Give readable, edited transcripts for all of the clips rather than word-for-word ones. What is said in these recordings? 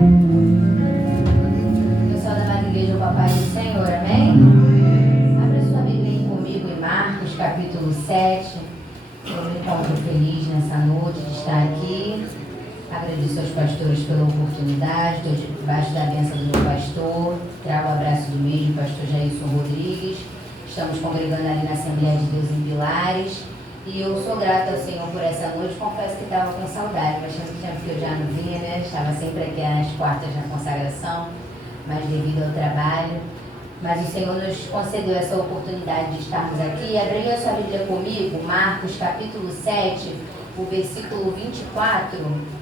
Pessoal da Madre Igreja, o Papai do Senhor, amém? Abra sua Bíblia aí comigo em Marcos, capítulo 7. Eu me encontro feliz nessa noite de estar aqui. Agradeço aos pastores pela oportunidade. Estou debaixo da bênção do meu pastor. Trago o abraço do mesmo, pastor Jailson Rodrigues. Estamos congregando ali na Assembleia de Deus em Pilares. E eu sou grata ao Senhor por essa noite. Confesso que estava com saudade, mas tanto tempo que eu já não vinha, né? Estava sempre aqui às quartas na consagração, mas devido ao trabalho. Mas o Senhor nos concedeu essa oportunidade de estarmos aqui. Abri a sua Bíblia comigo, Marcos capítulo 7, o versículo 24.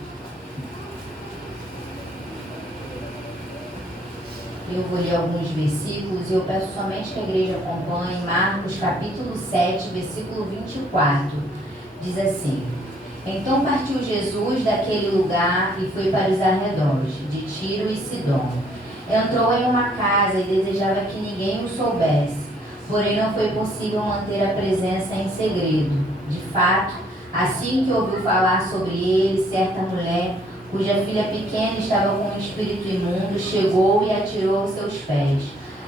Eu vou ler alguns versículos e eu peço somente que a igreja acompanhe. Marcos capítulo 7, versículo 24. Diz assim: Então partiu Jesus daquele lugar e foi para os arredores de Tiro e Sidom. Entrou em uma casa e desejava que ninguém o soubesse, porém não foi possível manter a presença em segredo. De fato, assim que ouviu falar sobre ele, certa mulher, cuja filha pequena estava com um espírito imundo, chegou e atirou aos seus pés.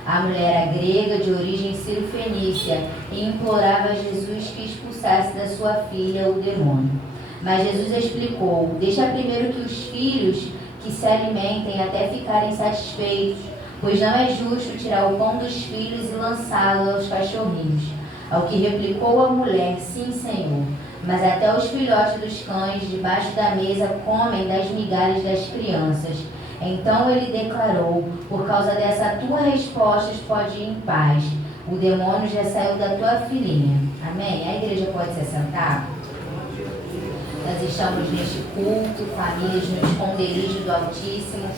A mulher era grega, de origem cirofenícia, e implorava a Jesus que expulsasse da sua filha o demônio. Mas Jesus explicou: Deixa primeiro que os filhos que se alimentem até ficarem satisfeitos, pois não é justo tirar o pão dos filhos e lançá-lo aos cachorrinhos. Ao que replicou a mulher: Sim, Senhor, mas até os filhotes dos cães debaixo da mesa comem das migalhas das crianças. Então ele declarou: Por causa dessa tua resposta pode ir em paz. O demônio já saiu da tua filhinha. Amém? A igreja pode se assentar? Nós estamos neste culto, famílias, no esconderijo do Altíssimo,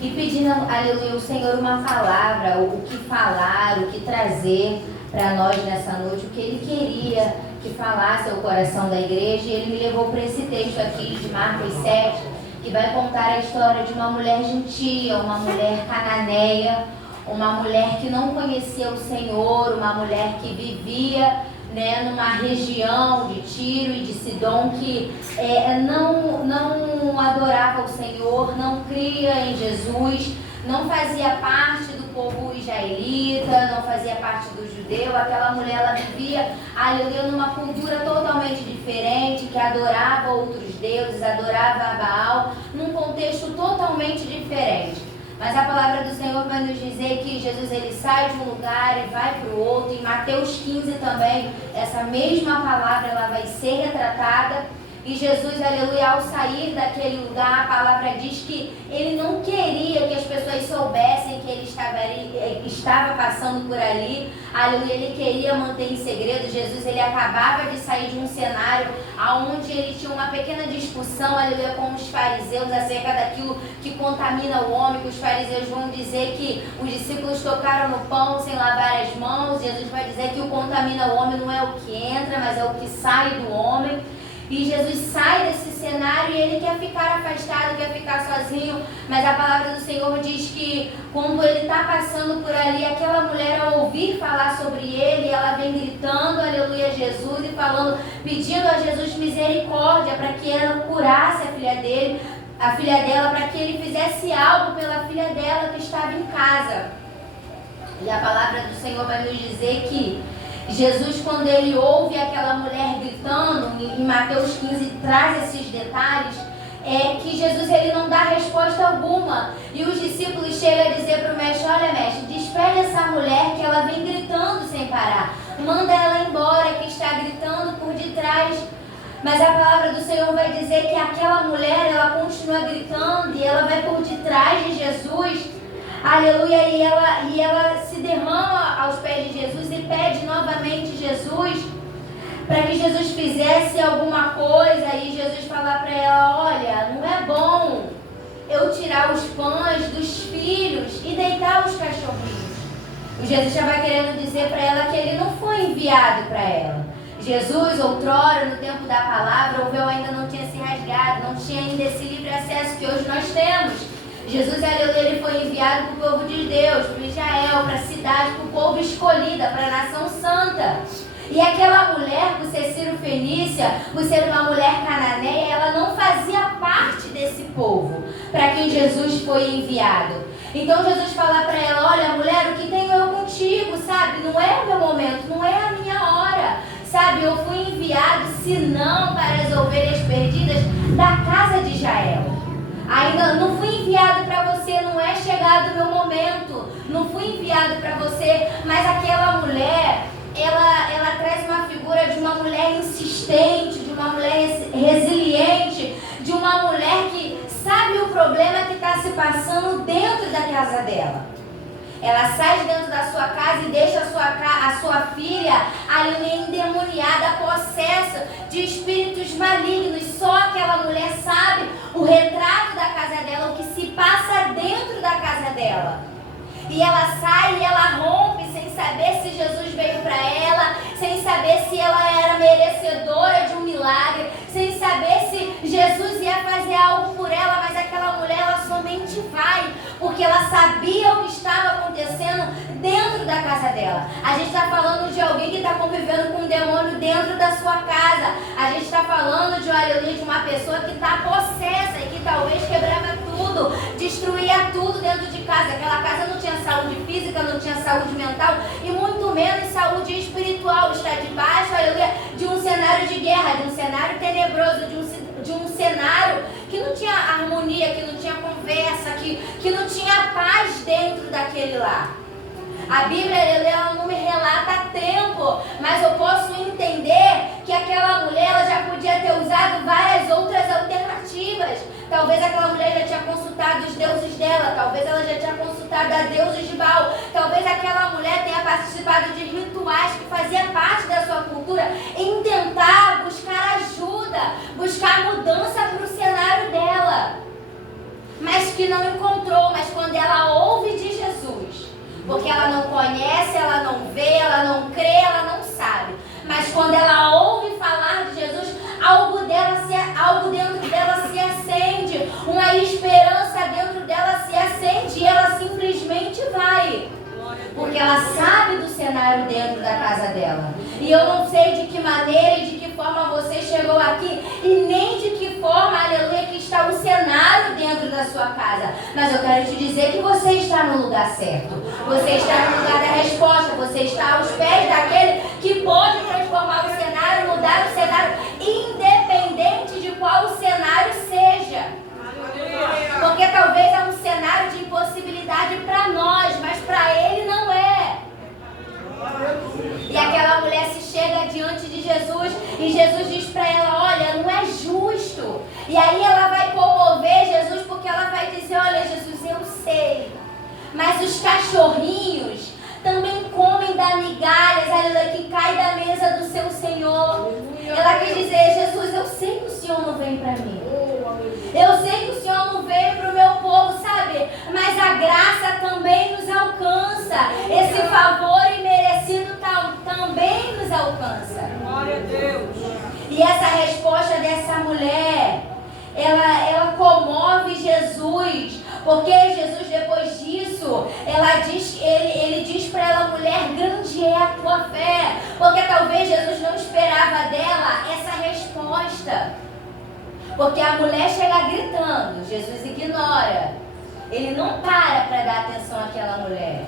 e pedindo, aleluia, o Senhor uma palavra, o que falar, o que trazer para nós nessa noite, o que Ele queria que falasse ao coração da igreja. E Ele me levou para esse texto aqui de Marcos 7, que vai contar a história de uma mulher gentia, uma mulher cananeia, uma mulher que não conhecia o Senhor, uma mulher que vivia, né, numa região de Tiro e de Sidom que não adorava o Senhor, não cria em Jesus, não fazia parte do povo israelita, não fazia parte do judeu. Aquela mulher, ela vivia, aleluia, numa cultura totalmente diferente, que adorava outros deuses, adorava a Baal, num contexto totalmente diferente. Mas a palavra do Senhor vai nos dizer que Jesus, ele sai de um lugar e vai para o outro. Em Mateus 15 também, essa mesma palavra ela vai ser retratada. E Jesus, aleluia, ao sair daquele lugar, a palavra diz que ele não queria que as pessoas soubessem que ele estava passando por ali. Aleluia, ele queria manter em segredo. Jesus, ele acabava de sair de um cenário onde ele tinha uma pequena discussão, aleluia, com os fariseus acerca daquilo que contamina o homem, que os fariseus vão dizer que os discípulos tocaram no pão sem lavar as mãos. Jesus vai dizer que o contamina o homem não é o que entra, mas é o que sai do homem. E Jesus sai desse cenário e ele quer ficar afastado, quer ficar sozinho. Mas a palavra do Senhor diz que quando ele está passando por ali, aquela mulher, ao ouvir falar sobre ele, ela vem gritando, aleluia, Jesus, e falando, pedindo a Jesus misericórdia para que ela curasse a filha dela, para que ele fizesse algo pela filha dela que estava em casa. E a palavra do Senhor vai nos dizer que Jesus, quando ele ouve aquela mulher gritando, em Mateus 15 traz esses detalhes, que Jesus, ele não dá resposta alguma. E os discípulos chegam a dizer para o mestre: Olha, mestre, despede essa mulher que ela vem gritando sem parar. Manda ela embora, que está gritando por detrás. Mas a palavra do Senhor vai dizer que aquela mulher, ela continua gritando e ela vai por detrás de Jesus. Aleluia, e ela se derrama aos pés de Jesus e pede novamente Jesus para que Jesus fizesse alguma coisa. E Jesus fala para ela: Olha, não é bom eu tirar os pães dos filhos e deitar os cachorrinhos. O Jesus estava querendo dizer para ela que ele não foi enviado para ela. Jesus, outrora, no tempo da palavra, o véu ainda não tinha se rasgado, não tinha ainda esse livre acesso que hoje nós temos. Jesus, ele foi enviado para o povo de Deus, para Israel, para a cidade, para o povo escolhida, para a nação santa. E aquela mulher, por ser cirofenícia, por ser uma mulher cananeia, ela não fazia parte desse povo. para quem Jesus foi enviado. Então Jesus fala para ela: olha, mulher, o que tenho eu contigo, sabe? Não é o meu momento, não é a minha hora, sabe? Eu fui enviado, senão para as ovelhas perdidas da casa de Israel. Ainda não fui enviado para você, não é chegado o meu momento, não fui enviado para você. Mas aquela mulher, ela traz uma figura de uma mulher insistente, de uma mulher resiliente, de uma mulher que sabe o problema que está se passando dentro da casa dela. Ela sai de dentro da sua casa e deixa a sua filha ali endemoniada, possessa de espíritos malignos. Só aquela mulher sabe o retrato da casa dela, o que se passa dentro da casa dela. E ela sai e ela rompe sem saber se Jesus veio para ela, sem saber se ela era merecedora de um milagre, sem saber se Jesus ia fazer algo por ela, mas aquela mulher, ela somente vai, porque ela sabia o que estava acontecendo dentro da casa dela. A gente está falando de alguém que está convivendo com um demônio dentro da sua casa. A gente está falando de uma pessoa que está possessa e que talvez quebrava tudo, destruía tudo dentro de casa. Aquela casa não tinha saúde física, não tinha saúde mental e muito menos saúde espiritual. Está debaixo, aleluia, de um cenário de guerra, de um cenário tenebroso, de um cenário que não tinha harmonia, que não tinha conversa, que não tinha paz dentro daquele lar. A Bíblia, ela não me relata a tempo, mas eu posso entender que aquela mulher, ela já podia ter usado várias outras alternativas. Talvez aquela mulher já tinha consultado os deuses dela, talvez ela já tinha consultado a deuses de Baal, talvez aquela mulher tenha participado de rituais que faziam parte da sua cultura, em tentar buscar ajuda, buscar mudança para o cenário dela, mas que não encontrou. Mas quando ela ouve de Jesus, porque ela não conhece, ela não vê, ela não crê, ela não sabe, mas quando ela ouve falar de Jesus, algo dentro dela se acende, uma esperança dentro dela se acende e ela simplesmente vai, porque ela sabe do cenário dentro da casa dela. E eu não sei de que maneira e de que forma você chegou aqui e nem de que forma, aleluia, que está o cenário dentro da sua casa, mas eu quero te dizer que você está no lugar certo, você está no lugar da resposta, você está aos pés daquele que pode transformar o cenário, mudar o cenário, independente de qual o cenário seja. Porque talvez é um cenário de impossibilidade para nós, mas para ele não é. E aquela mulher se chega diante de Jesus e Jesus diz para ela: olha, não é justo. E aí ela vai comover Jesus, porque ela vai dizer: olha, Jesus, eu sei, mas os cachorrinhos também comem da migalhas, aleluia, que cai da mesa do seu Senhor. Ela quer dizer: Jesus, eu sei que o Senhor não vem para mim, eu sei que o Senhor não veio para o meu povo, sabe? Mas a graça também nos alcança, esse favor imerecido também nos alcança. Glória a Deus. E essa resposta dessa mulher, ela comove Jesus, porque Jesus, depois disso, ele diz para ela: mulher, grande é a tua fé, porque talvez Jesus não esperava dela essa resposta, porque a mulher chega gritando, Jesus ignora, ele não para dar atenção àquela mulher.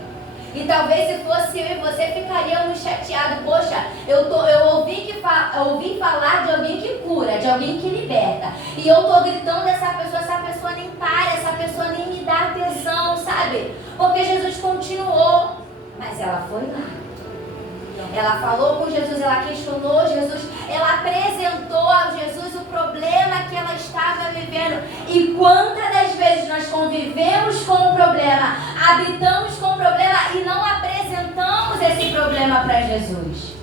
E talvez se fosse eu e você, ficaríamos chateados. Poxa, eu ouvi falar de alguém que cura, de alguém que liberta, e eu estou gritando essa pessoa nem para, essa pessoa nem me dá atenção, sabe? Porque Jesus continuou, mas ela foi lá. Ela falou com Jesus, ela questionou Jesus, ela apresentou a Jesus o problema que ela estava vivendo. E quantas das vezes nós convivemos com o problema, habitamos com o problema e não apresentamos esse problema para Jesus?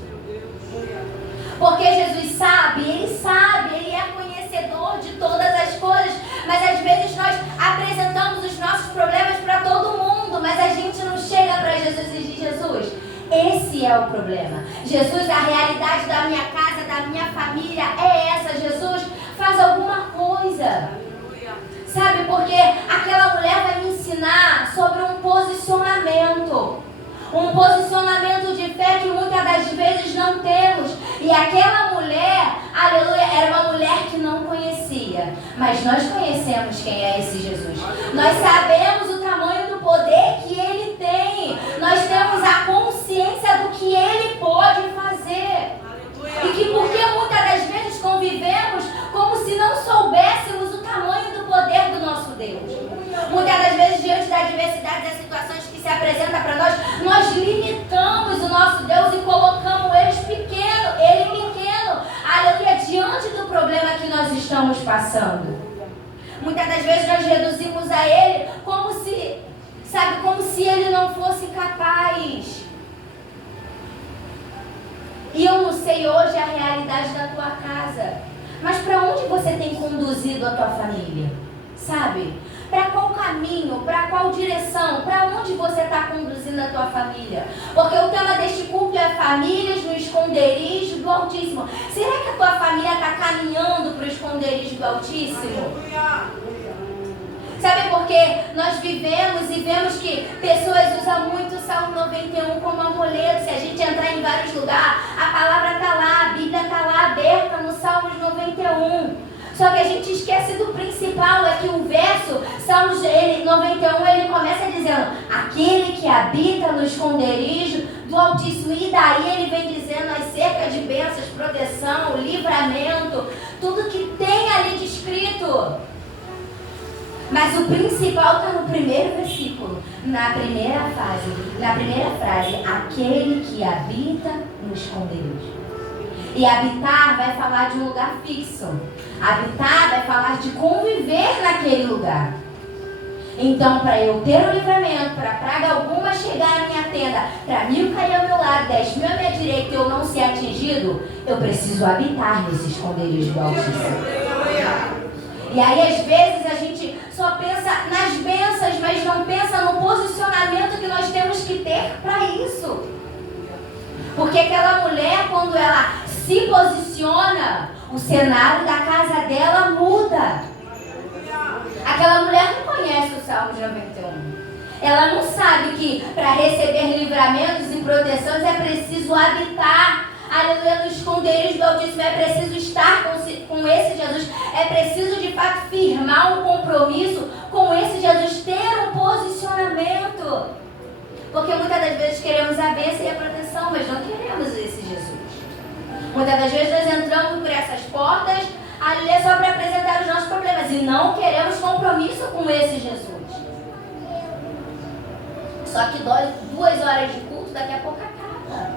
Porque Jesus sabe, ele é conhecedor de todas as coisas, mas às vezes nós apresentamos os nossos problemas para todo mundo, mas a gente não chega para Jesus e diz: Jesus, esse é o problema. Jesus, a realidade da minha casa, da minha família é essa. Jesus, faz alguma coisa. Sabe, porque aquela mulher vai me ensinar sobre um posicionamento. Um posicionamento de fé que muitas das vezes não temos. E aquela mulher, aleluia, era uma mulher que não conhecia. Mas nós conhecemos quem é esse Jesus. Nós sabemos o tamanho do poder que Ele tem. Nós temos a consciência do que Ele pode fazer. E que porque muitas das vezes convivemos como se não soubéssemos o tamanho do poder do nosso Deus. Muitas das vezes, diante da diversidade das situações que se apresentam para nós, nós limitamos o nosso Deus e colocamos Ele pequeno, aleluia, diante do problema que nós estamos passando. Muitas das vezes nós reduzimos a Ele como se Ele não fosse capaz. E eu não sei hoje a realidade da tua casa, mas para onde você tem conduzido a tua família? Sabe? Para qual caminho, para qual direção, para onde você está conduzindo a tua família? Porque o tema deste culto é famílias no esconderijo do Altíssimo. Será que a tua família está caminhando para o esconderijo do Altíssimo? Sabe por quê? Nós vivemos e vemos que pessoas usam muito o Salmo 91 como amuleto. Se a gente entrar em vários lugares, a palavra está lá, a Bíblia está lá aberta no Salmos 91. Só que a gente esquece do principal, é que o verso, Salmos 91, ele começa dizendo: aquele que habita no esconderijo do Altíssimo. E daí ele vem dizendo as cercas de bênçãos, proteção, livramento, tudo que tem ali descrito. Mas o principal está no primeiro versículo, na primeira frase, aquele que habita no esconderijo. E habitar vai falar de um lugar fixo. Habitar vai falar de conviver naquele lugar. Então, para eu ter o livramento, para praga alguma chegar à minha tenda, para 1000 cair ao meu lado, 10.000 à minha direita e eu não ser atingido, eu preciso habitar nesse esconderijo do Altíssimo. E aí, às vezes, a gente só pensa nas bênçãos, mas não pensa no posicionamento que nós temos que ter para isso. Porque aquela mulher, quando ela se posiciona, o cenário da casa dela muda. Aquela mulher não conhece o Salmo 91. Ela não sabe que para receber livramentos e proteções é preciso habitar, aleluia, no esconderijo do Altíssimo. É preciso estar com esse Jesus. É preciso de fato firmar um compromisso com esse Jesus, ter um posicionamento. Porque muitas das vezes queremos a bênção e a proteção, mas não queremos esse Jesus. Muitas das vezes nós entramos por essas portas, aleluia, só para apresentar os nossos problemas. E não queremos compromisso com esse Jesus. Só que 2 horas de culto, daqui a pouco acaba.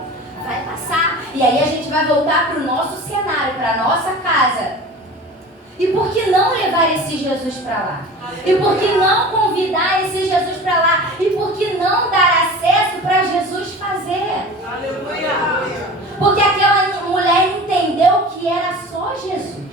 Vai passar. E aí a gente vai voltar para o nosso cenário, para a nossa casa. E por que não levar esse Jesus para lá? E por que não convidar esse Jesus para lá? E por que não dar acesso para Jesus fazer? Aleluia! Porque aquela mulher entendeu que era só Jesus.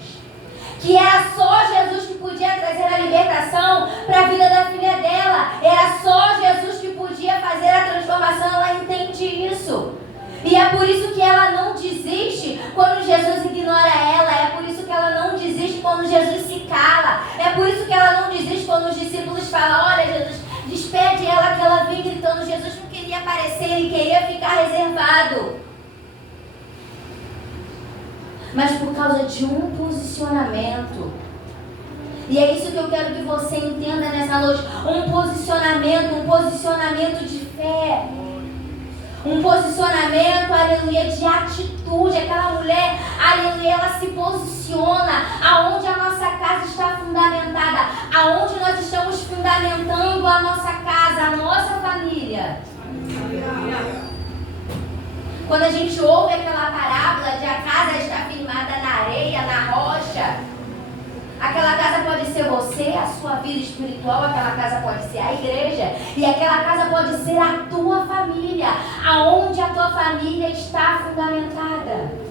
Que era só Jesus que podia trazer a libertação para a vida da filha dela. Era só Jesus que podia fazer a transformação. Ela entende isso. E é por isso que ela não desiste quando Jesus ignora ela. É por isso que ela não desiste quando Jesus se cala. É por isso que ela não desiste quando os discípulos falam: olha, Jesus, despede ela, que ela vem gritando. Jesus não queria aparecer, ele queria ficar reservado. Mas por causa de um posicionamento. E é isso que eu quero que você entenda nessa noite. Um posicionamento de fé. Um posicionamento, aleluia, de atitude. Aquela mulher, aleluia, ela se posiciona aonde a nossa casa está fundamentada, aonde nós estamos fundamentando a nossa casa, a nossa família. Quando a gente ouve aquela parábola de a casa está firmada na areia, na rocha, aquela casa pode ser você, a sua vida espiritual, aquela casa pode ser a igreja, e aquela casa pode ser a tua família, aonde a tua família está fundamentada.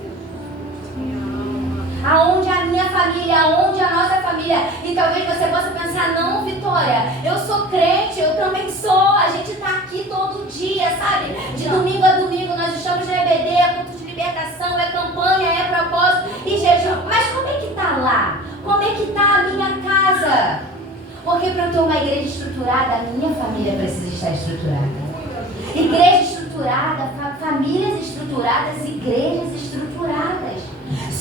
Aonde a minha família, aonde a nossa família. E talvez você possa pensar: não, Vitória, eu sou crente, eu também sou, a gente está aqui todo dia, sabe? De domingo a domingo nós estamos na EBD, é culto de libertação, é campanha, é propósito e jejum. Mas como é que está lá? Como é que está a minha casa? Porque para eu ter uma igreja estruturada, a minha família precisa estar estruturada. Igreja estruturada, famílias estruturadas, igrejas estruturadas.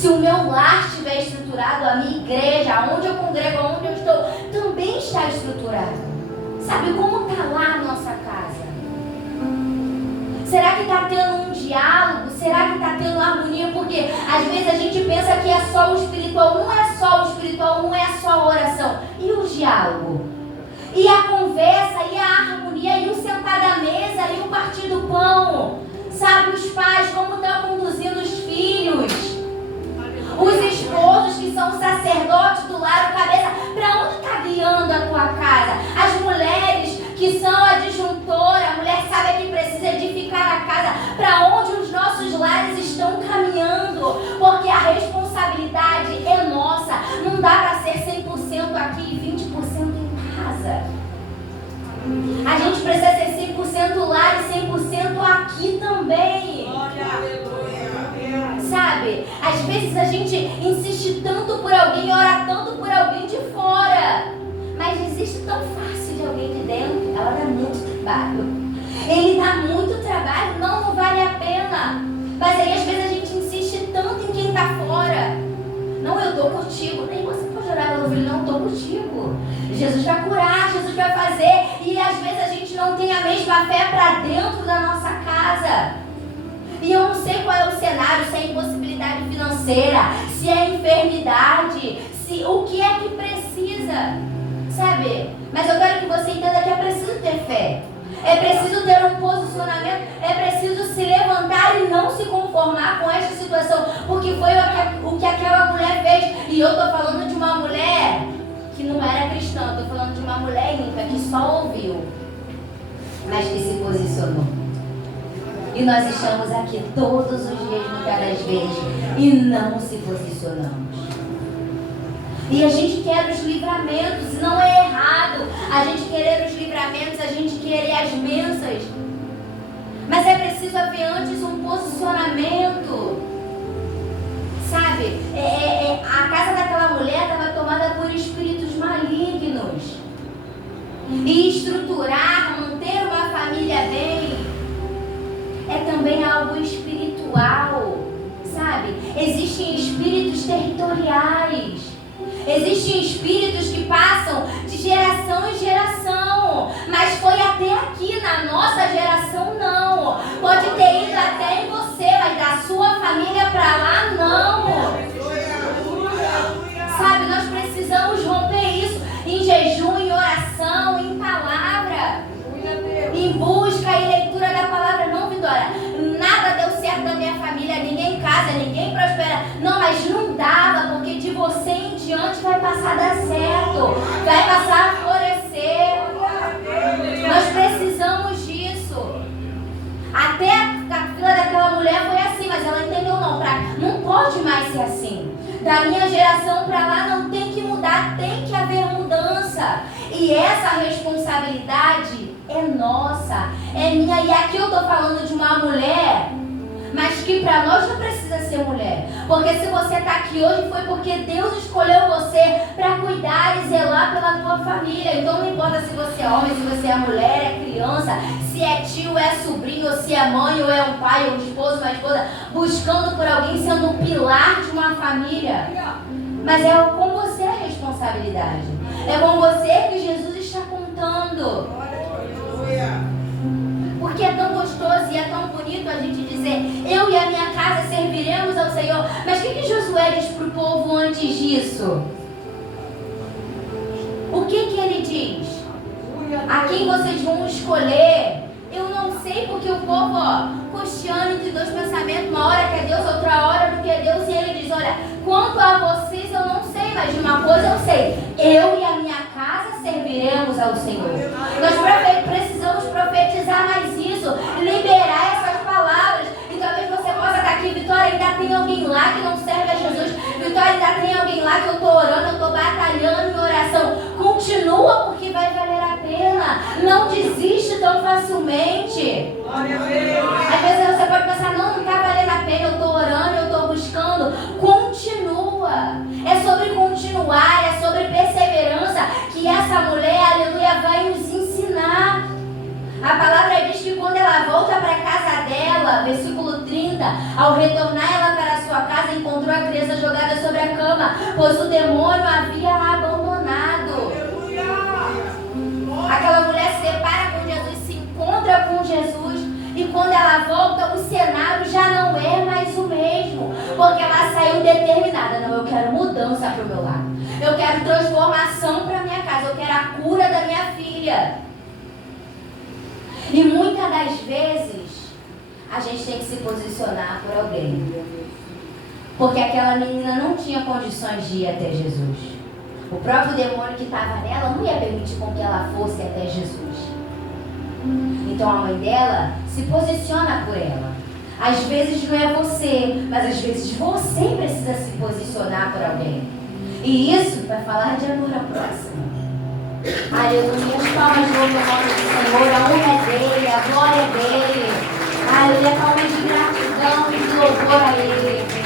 Se o meu lar estiver estruturado, a minha igreja, onde eu congrego, onde eu estou, também está estruturado. Sabe como está lá a nossa casa? Será que está tendo um diálogo? Será que está tendo harmonia? Porque às vezes a gente pensa que é só o espiritual. Não é só o espiritual, não é só a oração. E o diálogo? E a conversa, e a harmonia, e o sentar à mesa, e o partir do pão. Sabe, os pais, como estão conduzindo os filhos. Os esposos que são sacerdotes do lar, o cabeça. Para onde está guiando a tua casa? As mulheres que são a disjuntora, a mulher sabe que precisa edificar a casa. Para onde os nossos lares estão caminhando? Porque a responsabilidade é nossa. Não dá para ser 100% aqui e 20% em casa. A gente precisa ser 100% lá e 100% aqui também. Sabe? Às vezes a gente insiste tanto por alguém, ora tanto por alguém de fora. Mas existe tão fácil de alguém de dentro. Ela dá muito trabalho. Ele dá muito trabalho, não vale a pena. Mas aí às vezes a gente insiste tanto em quem está fora. Não, eu estou contigo. Nem você pode orar pelo filho, não, estou contigo. Jesus vai curar, Jesus vai fazer. E às vezes a gente não tem a mesma fé para dentro da nossa casa. E eu não sei qual é o cenário, se é impossibilidade financeira, se é enfermidade, se o que é que precisa, sabe? Mas eu quero que você entenda que é preciso ter fé. É preciso ter um posicionamento, é preciso se levantar e não se conformar com esta situação, porque foi o que aquela mulher fez. E eu estou falando de uma mulher que não era cristã, estou falando de uma mulher ímpia que só ouviu, mas que se posicionou. E nós estamos aqui todos os dias, muitas das vezes, e não se posicionamos. E a gente quer os livramentos, e não é errado a gente querer os livramentos, a gente querer as bênçãos. Mas é preciso haver antes um posicionamento. Sabe? A casa daquela mulher estava tomada por espíritos malignos. E estruturar, manter uma família bem, é também algo espiritual, sabe? Existem espíritos territoriais. Existem espíritos que passam de geração em geração. Mas foi até aqui, na nossa geração, não. Pode ter ido até em você, mas da sua família para lá, não. Sabe, nós precisamos romper isso em jejum, em oração, em palavra, em busca e leitura da palavra. Não, Vitória, nada deu certo na minha família, ninguém casa, ninguém prospera. Não, mas não dava, porque de você em diante vai passar a dar certo, vai passar a florescer. Nós precisamos disso. Até a fila daquela mulher foi assim, mas ela entendeu, não pode mais ser assim. Da minha geração para lá não tem que mudar, tem que haver mudança. E essa responsabilidade é nossa, é minha. E aqui eu estou falando de uma mulher, mas que para nós não precisa ser mulher. Porque se você está aqui hoje foi porque Deus escolheu você para cuidar e zelar pela tua família. Então não importa se você é homem, se você é mulher, é criança, se é tio, é sobrinho, ou se é mãe, ou é um pai, ou um esposo, uma esposa, buscando por alguém, sendo um pilar de uma família. Mas é com você a responsabilidade. É com você que Jesus está contando. Porque é tão gostoso e é tão bonito a gente dizer: eu e a minha casa serviremos ao Senhor. Mas o que Josué diz para o povo antes disso? O que ele diz? A quem vocês vão escolher? Eu não sei, porque o povo, cocheando entre dois pensamentos, uma hora que é Deus, outra hora do que é Deus. E ele diz: olha, quanto a vocês eu não sei, mas de uma coisa eu sei: eu e a minha casa serviremos ao Senhor. Nós precisamos profetizar mais isso, liberar essas palavras. E talvez você possa estar aqui: Vitória, ainda tem alguém lá que não serve a Jesus. Vitória, ainda tem alguém lá que eu estou orando, eu estou batalhando em oração. Continua, porque vai valer a pena. Não desiste tão facilmente. Às vezes você pode pensar: não está valendo a pena, eu estou orando, eu estou buscando. Continua. É sobre continuar, é sobre perseverança que essa mulher, aleluia, vai nos ensinar. A palavra diz que quando ela volta para a casa dela, versículo 30, ao retornar ela para a sua casa, encontrou a criança pois o demônio havia a abandonado. Aquela mulher se depara com Jesus, se encontra com Jesus, e quando ela volta, o cenário já não é mais o mesmo, porque ela saiu determinada. Não, eu quero mudança para o meu lado, eu quero transformação para minha casa, eu quero a cura da minha filha. E muitas das vezes a gente tem que se posicionar por alguém, porque aquela menina não tinha condições de ir até Jesus. O próprio demônio que estava nela não ia permitir com que ela fosse até Jesus. Então a mãe dela se posiciona por ela. Às vezes não é você, mas às vezes você precisa se posicionar por alguém. E isso vai falar de amor ao próximo. Aleluia, as palmas de louvor ao nome do Senhor, a honra é dele, a glória é dele. Aleluia, palmas de gratidão e de louvor a ele.